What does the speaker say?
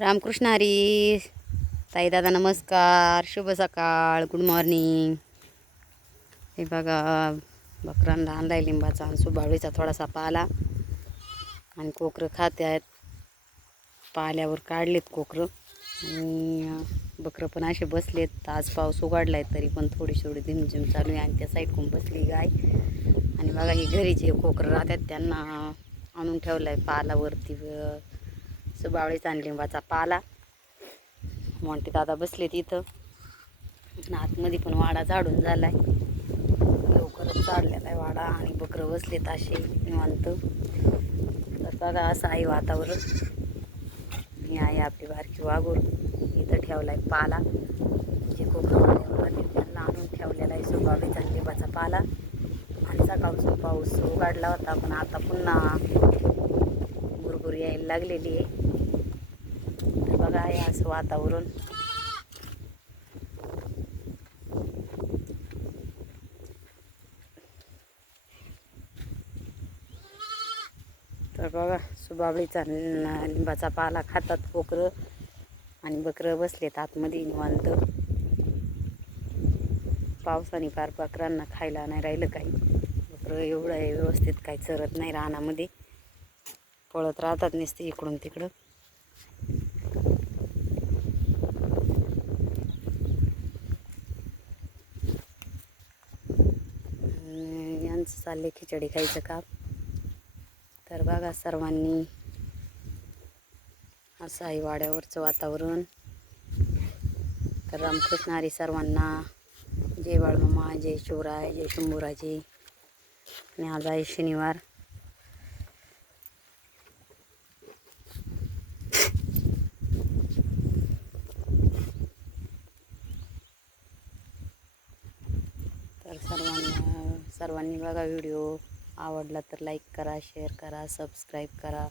रामकृष्ण हरी. ताई दादा नमस्कार शुभ सकाळ गुड मॉर्निंग हे बघा बकरांना आणलाय लिंबाचा आणि सुबावळीचा थोडासा पाला आणि कोकरं खाते आहेत. पाल्यावर काढलेत कोकरं आणि बकरं पण असे बसलेत. आज पाऊस आहे तरी पण थोडी थोडी झिमझिम चालू आहे आणि त्या साईडकून बसली गाय. आणि बघा ही घरी जे कोकरं राहतात त्यांना आणून ठेवलं आहे पालावरती. सुबावळीचा आणि लिंबाचा पाला. मोठे दादा बसले तिथं. आणि आतमध्ये पण वाडा झाडून झालाय. लवकरच चाललेला आहे वाडा आणि बकरं बसलेत असे निवांत. तर बघा असं आहे वातावरण. मी आहे आपली बारकी वाघूर इथं ठेवलाय पाला. जे कोकण त्यांना आणून ठेवलेला आहे सुबावळीचा आणि लिंबाचा पाला. आणि सकाळपासून पाऊस उघडला होता पण आता पुन्हा यायला लागलेली आहे. तर बघा हे असं वातावरण. तर बघा सुबाबळीचा लिंबाचा पाला खातात बोकरं आणि बकरं बसलेत आतमध्ये निवांत. पावसाने फार बकरांना खायला नाही राहिलं काही. बकरं एवढं आहे व्यवस्थित काही चरत नाही रानामध्ये. पळत राहतात नसते इकडून तिकडं. यांचं चालले खिचडी खायचं काम. तर बघा सर्वांनी असं आहे वाड्यावरचं वातावरण. तर रामकृष्ण हरी सर्वांना जय बाळमामा जय शिवराय जय शंभूराजे. आणि आज आहे शनिवार. सर्वांना सर्वांनी बघा व्हिडिओ. आवडला तर लाईक करा शेअर करा सबस्क्राईब करा.